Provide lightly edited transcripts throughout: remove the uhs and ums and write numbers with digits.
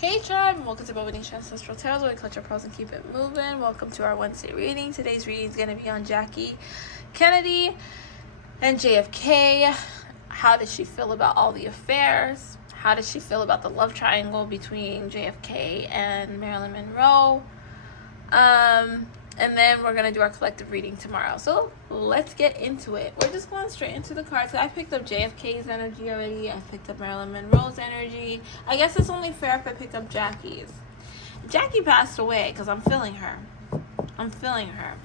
Hey tribe, welcome to Bobo-Nesha Ancestral Tarot, where we clutch our pearls and keep it moving. Welcome to our Wednesday reading. Today's reading is going to be on Jackie Kennedy and JFK. How did she feel about all the affairs? How did she feel about the love triangle between JFK and Marilyn Monroe? And then we're going to do our collective reading tomorrow. So let's get into it. We're just going straight into the cards. I picked up JFK's energy already. I picked up Marilyn Monroe's energy. I guess it's only fair if I pick up Jackie's. Jackie passed away because I'm feeling her.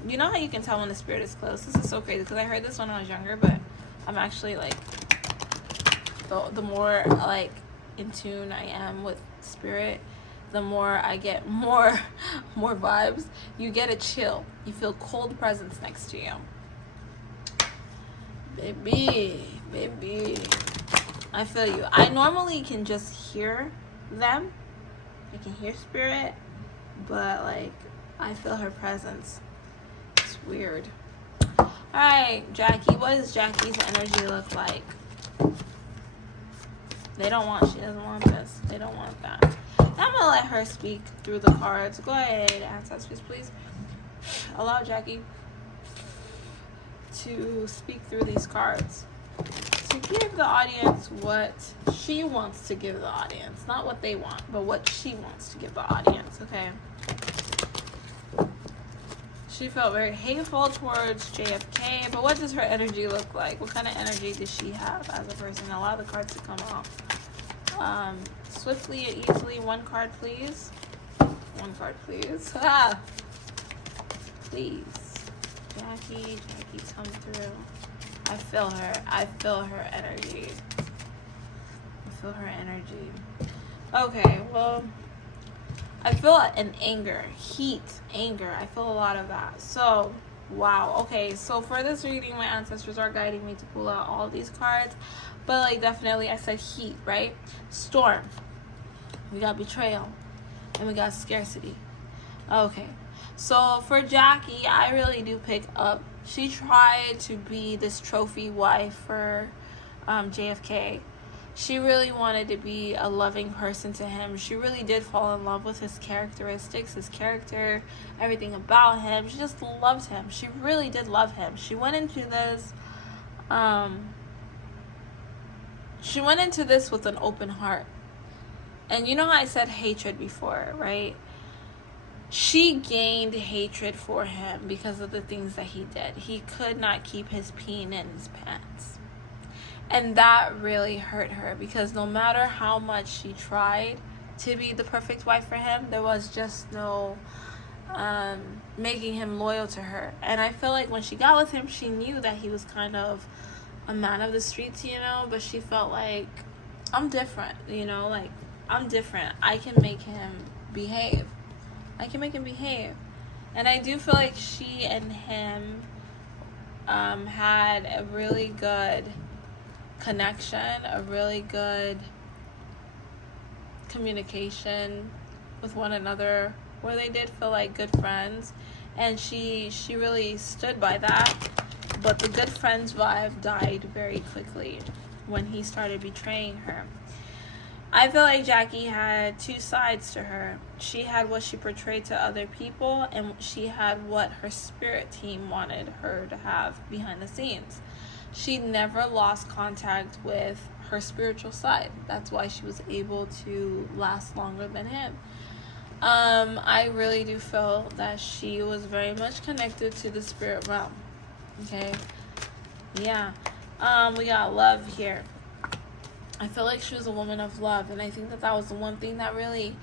You know how you can tell when the spirit is close? This is so crazy because I heard this when I was younger, but I'm actually like, the more like in tune I am with spirit, the more I get more vibes. You get a chill. You feel cold presence next to you. Baby. I feel you. I normally can just hear them. I can hear spirit, but like I feel her presence. It's weird. Alright, Jackie. What does Jackie's energy look like? She doesn't want this. They don't want that. I'm going to let her speak through the cards. Go ahead, ancestors, please. Allow Jackie to speak through these cards. To give the audience what she wants to give the audience. Not what they want, but what she wants to give the audience, okay? She felt very hateful towards JFK, but what does her energy look like? What kind of energy does she have as a person? Allow the cards to come off. Swiftly and easily, one card, please. One card, please. Please. Jackie, come through. I feel her energy. Okay, well, I feel an anger, anger. I feel a lot of that. So, wow. Okay, so for this reading, my ancestors are guiding me to pull out all these cards. But, like, definitely, I said heat, right? Storm. We got betrayal. And we got scarcity. Okay. So, for Jackie, I really do pick up. She tried to be this trophy wife for JFK. She really wanted to be a loving person to him. She really did fall in love with his characteristics, his character, everything about him. She just loved him. She really did love him. She went into this... She went into this with an open heart. And you know how I said hatred before, right? She gained hatred for him because of the things that he did. He could not keep his peen in his pants. And that really hurt her because no matter how much she tried to be the perfect wife for him, there was just no making him loyal to her. And I feel like when she got with him, she knew that he was kind of a man of the streets, you know, but she felt like, I'm different, you know, like, I'm different. I can make him behave. And I do feel like she and him had a really good connection, a really good communication with one another, where they did feel like good friends. And she really stood by that. But the good friends vibe died very quickly when he started betraying her. I feel like Jackie had two sides to her. She had what she portrayed to other people, and she had what her spirit team wanted her to have behind the scenes. She never lost contact with her spiritual side. That's why she was able to last longer than him. I really do feel that she was very much connected to the spirit realm. Okay, yeah. We got love here. I feel like she was a woman of love, and I think that was the one thing that really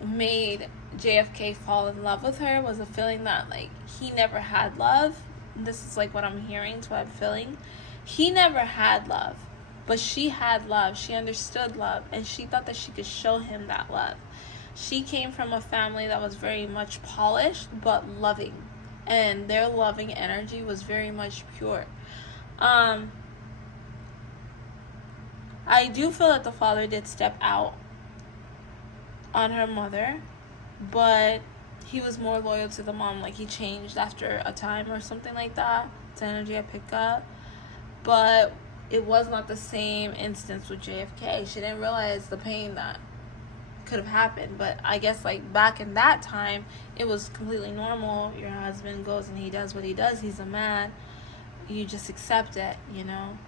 made JFK fall in love with her, was the feeling that like he never had love. This is like what I'm hearing, it's what I'm feeling. He never had love, but she had love. She understood love, and she thought that she could show him that love. She came from a family that was very much polished but loving, and their loving energy was very much pure. I do feel that the father did step out on her mother, but he was more loyal to the mom. Like, he changed after a time or something like that. It's the energy I pick up. But it was not the same instance with JFK. She didn't realize the pain that could have happened. But I guess like back in that time, it was completely normal. Your husband goes and he does what he does. He's a man. You just accept it, you know.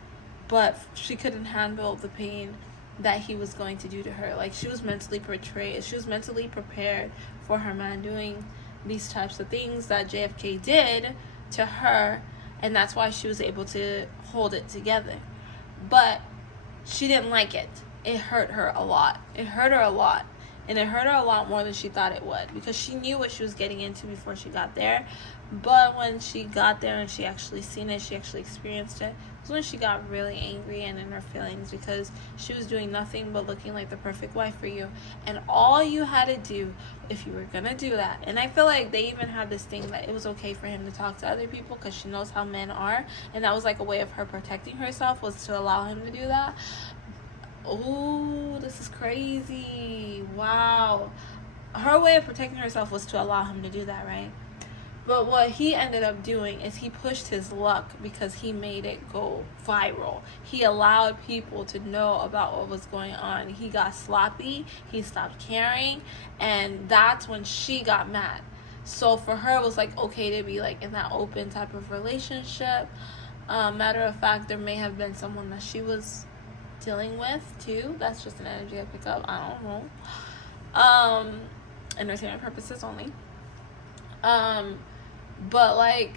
But she couldn't handle the pain that he was going to do to her. Like, she was mentally prepared for her man doing these types of things that JFK did to her, and that's why she was able to hold it together. But she didn't like it. It hurt her a lot. And it hurt her a lot more than she thought it would, because she knew what she was getting into before she got there. But when she got there and she actually seen it, she actually experienced it, was when she got really angry and in her feelings, because she was doing nothing but looking like the perfect wife for you. And all you had to do, if you were gonna do that, and I feel like they even had this thing that it was okay for him to talk to other people because she knows how men are, and that was like a way of her protecting herself, was to allow him to do that. Oh, this is crazy. Wow. Her way of protecting herself was to allow him to do that, right? But what he ended up doing is he pushed his luck, because he made it go viral. He allowed people to know about what was going on. He got sloppy. He stopped caring. And that's when she got mad. So for her, it was like okay to be like in that open type of relationship. Matter of fact, there may have been someone that she was dealing with too. That's just an energy I pick up. I don't know. Entertainment purposes only. But like,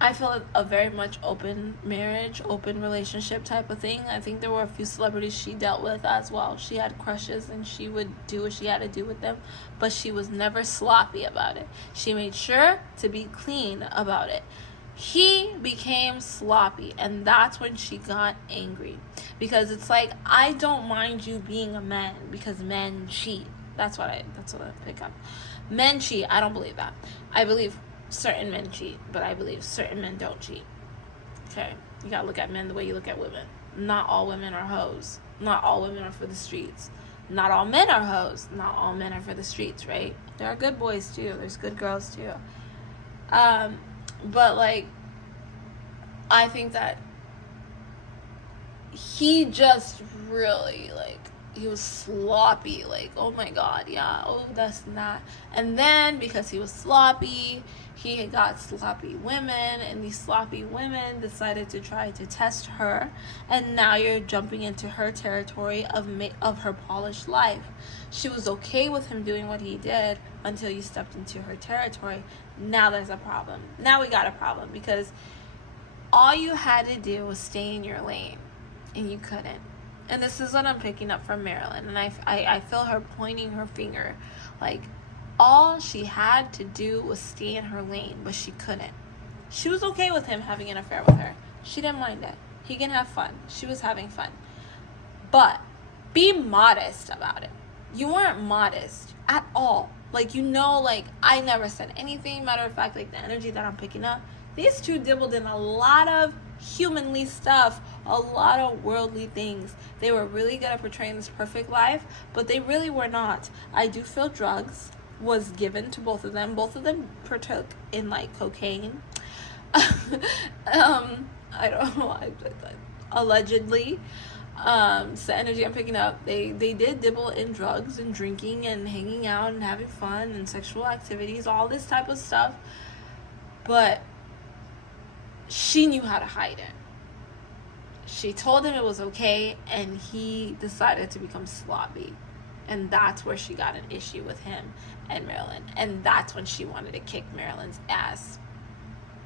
I feel a very much open marriage, open relationship type of thing. I think there were a few celebrities she dealt with as well. She had crushes and she would do what she had to do with them, but she was never sloppy about it. She made sure to be clean about it. He became sloppy, and that's when she got angry, because it's like, I don't mind you being a man because men cheat. That's what I pick up. Men cheat. I don't believe that. I believe certain men cheat, but I believe certain men don't cheat. Okay? You gotta look at men the way you look at women. Not all women are hoes. Not all women are for the streets. Not all men are hoes. Not all men are for the streets, right? There are good boys too. There's good girls too. But like, I think that he just really, like, he was sloppy, like, oh my god, yeah, oh, that's not. And then because he was sloppy, he got sloppy women, and these sloppy women decided to try to test her, and now you're jumping into her territory of her polished life. She was okay with him doing what he did until you stepped into her territory. Now there's a problem. Now we got a problem, because all you had to do was stay in your lane, and you couldn't. And this is what I'm picking up from Marilyn, and I feel her pointing her finger. Like, all she had to do was stay in her lane, but she couldn't. She was okay with him having an affair with her. She didn't mind it. He can have fun. She was having fun. But be modest about it. You weren't modest at all. Like, you know, like, I never said anything. Matter of fact, like, the energy that I'm picking up, these two dabbled in a lot of humanly stuff, a lot of worldly things. They were really good at portraying this perfect life, but they really were not. I do feel drugs was given to both of them. Both of them partook in, like, cocaine. I don't know. Allegedly. It's the energy I'm picking up. They did dibble in drugs and drinking and hanging out and having fun and sexual activities, all this type of stuff. But she knew how to hide it. She told him it was okay, and he decided to become sloppy. And that's where she got an issue with him and Marilyn. And that's when she wanted to kick Marilyn's ass.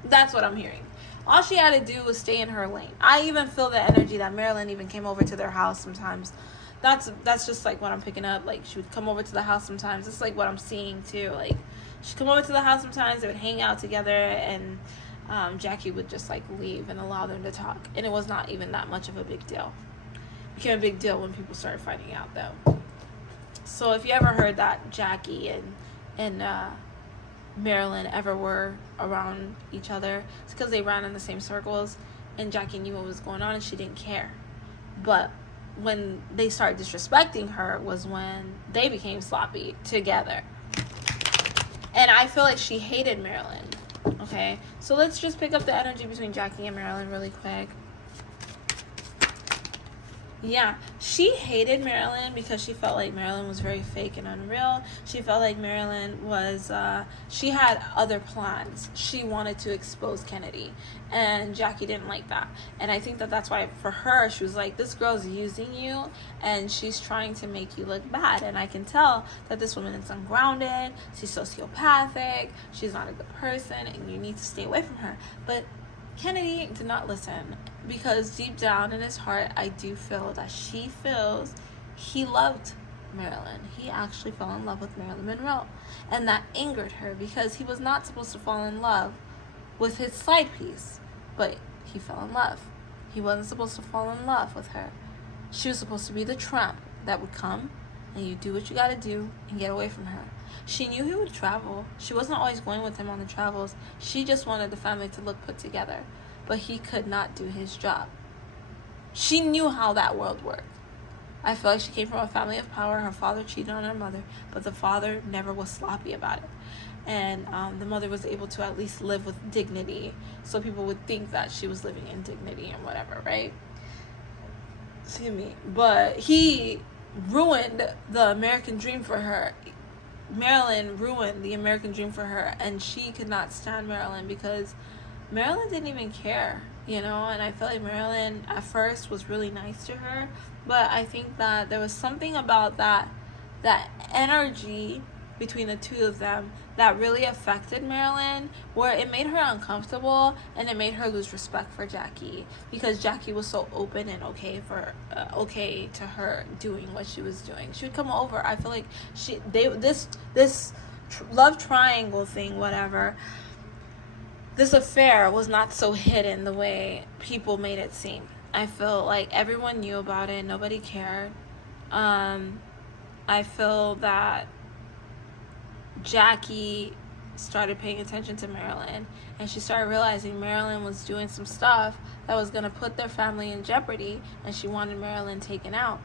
That's what I'm hearing. All she had to do was stay in her lane. I even feel the energy that Marilyn even came over to their house sometimes. That's just like what I'm picking up. Like, she would come over to the house sometimes. It's like what I'm seeing too. Like, she'd come over to the house sometimes. They would hang out together, and Jackie would just like leave and allow them to talk. And it was not even that much of a big deal. It became a big deal when people started finding out, though. So if you ever heard that Jackie and Marilyn ever were around each other, it's because they ran in the same circles, and Jackie knew what was going on and she didn't care. But when they started disrespecting her was when they became sloppy together. And I feel like she hated Marilyn. Okay, so let's just pick up the energy between Jackie and Marilyn really quick. Yeah, she hated Marilyn because she felt like Marilyn was very fake and unreal. She felt like Marilyn was, she had other plans. She wanted to expose Kennedy, and Jackie didn't like that. And I think that that's why, for her, she was like, this girl's using you, and she's trying to make you look bad. And I can tell that this woman is ungrounded, she's sociopathic, she's not a good person, and you need to stay away from her. But Kennedy did not listen, because deep down in his heart, I do feel that she feels he loved Marilyn. He actually fell in love with Marilyn Monroe, and that angered her, because he was not supposed to fall in love with his side piece, but he fell in love. He wasn't supposed to fall in love with her. She was supposed to be the tramp that would come, and you do what you gotta do and get away from her. She knew he would travel. She wasn't always going with him on the travels. She just wanted the family to look put together. But he could not do his job. She knew how that world worked. I feel like she came from a family of power. Her father cheated on her mother, but the father never was sloppy about it. And the mother was able to at least live with dignity, so people would think that she was living in dignity and whatever, right? Excuse me. But he ruined the American dream for her. Marilyn ruined the American dream for her, and she could not stand Marilyn, because Marilyn didn't even care, and I feel like Marilyn at first was really nice to her, but I think that there was something about that energy between the two of them that really affected Marilyn, where it made her uncomfortable, and it made her lose respect for Jackie, because Jackie was so open and okay to her doing what she was doing. She would come over. I feel like this love triangle thing, whatever, this affair was not so hidden the way people made it seem. I feel like everyone knew about it. Nobody cared. I feel that Jackie started paying attention to Marilyn, and she started realizing Marilyn was doing some stuff that was going to put their family in jeopardy, and she wanted Marilyn taken out.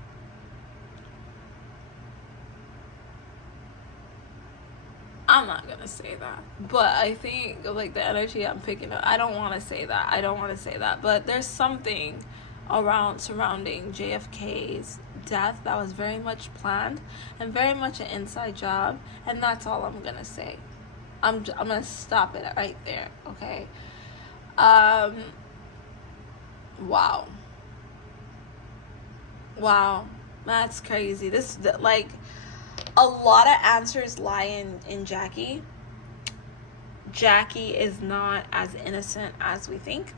I'm not going to say that, but I think like the energy I'm picking up, I don't want to say that, but there's something surrounding JFK's death that was very much planned and very much an inside job, and that's all I'm gonna say. I'm gonna stop it right there, okay? Wow, that's crazy. This, like, a lot of answers lie in Jackie. Jackie is not as innocent as we think.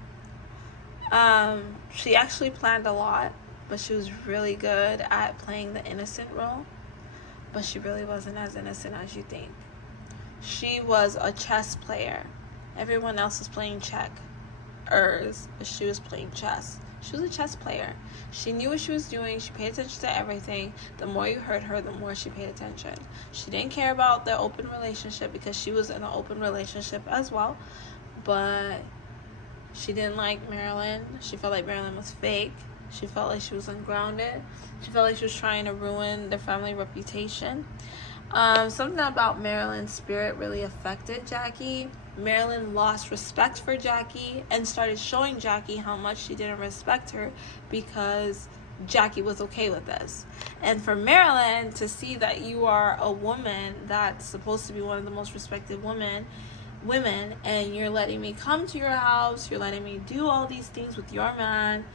She actually planned a lot, but she was really good at playing the innocent role, but she really wasn't as innocent as you think. She was a chess player. Everyone else was playing checkers, but she was playing chess. She was a chess player. She knew what she was doing. She paid attention to everything. The more you heard her, the more she paid attention. She didn't care about their open relationship, because she was in an open relationship as well, but she didn't like Marilyn. She felt like Marilyn was fake. She felt like she was ungrounded. She felt like she was trying to ruin their family reputation. Something about Marilyn's spirit really affected Jackie. Marilyn lost respect for Jackie and started showing Jackie how much she didn't respect her, because Jackie was okay with this. And for Marilyn to see that you are a woman that's supposed to be one of the most respected women, and you're letting me come to your house, you're letting me do all these things with your man,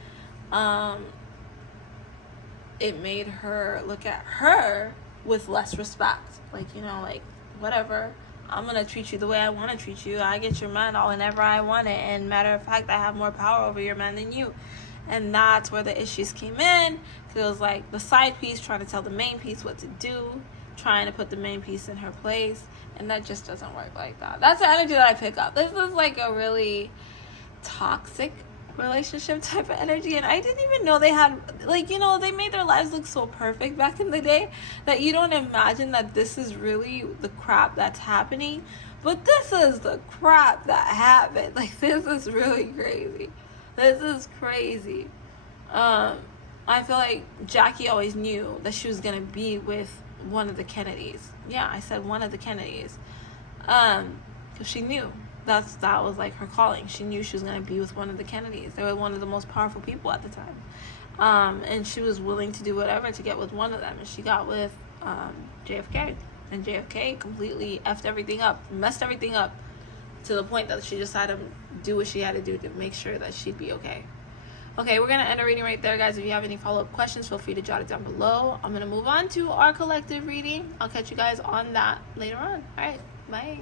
it made her look at her with less respect. Like, whatever, I'm gonna treat you the way I want to treat you. I get your man all whenever I want it, and matter of fact, I have more power over your man than you. And that's where the issues came in, because it was like the side piece trying to tell the main piece what to do, trying to put the main piece in her place, and that just doesn't work like that. That's the energy that I pick up. This is like a really toxic relationship type of energy, and I didn't even know they had, they made their lives look so perfect back in the day that you don't imagine that this is really the crap that's happening. But this is the crap that happened. Like, this is really crazy. This is crazy. I feel like Jackie always knew that she was gonna be with one of the Kennedys. Yeah, I said one of the Kennedys. Because she knew that was like her calling. She knew she was going to be with one of the Kennedys. They were one of the most powerful people at the time. And she was willing to do whatever to get with one of them, and she got with JFK, and JFK completely effed everything up, messed everything up, to the point that she just had to do what she had to do to make sure that she'd be okay. Okay, we're gonna end our reading right there, guys. If you have any follow-up questions, feel free to jot it down below. I'm gonna move on to our collective reading. I'll catch you guys on that later on. All right, bye.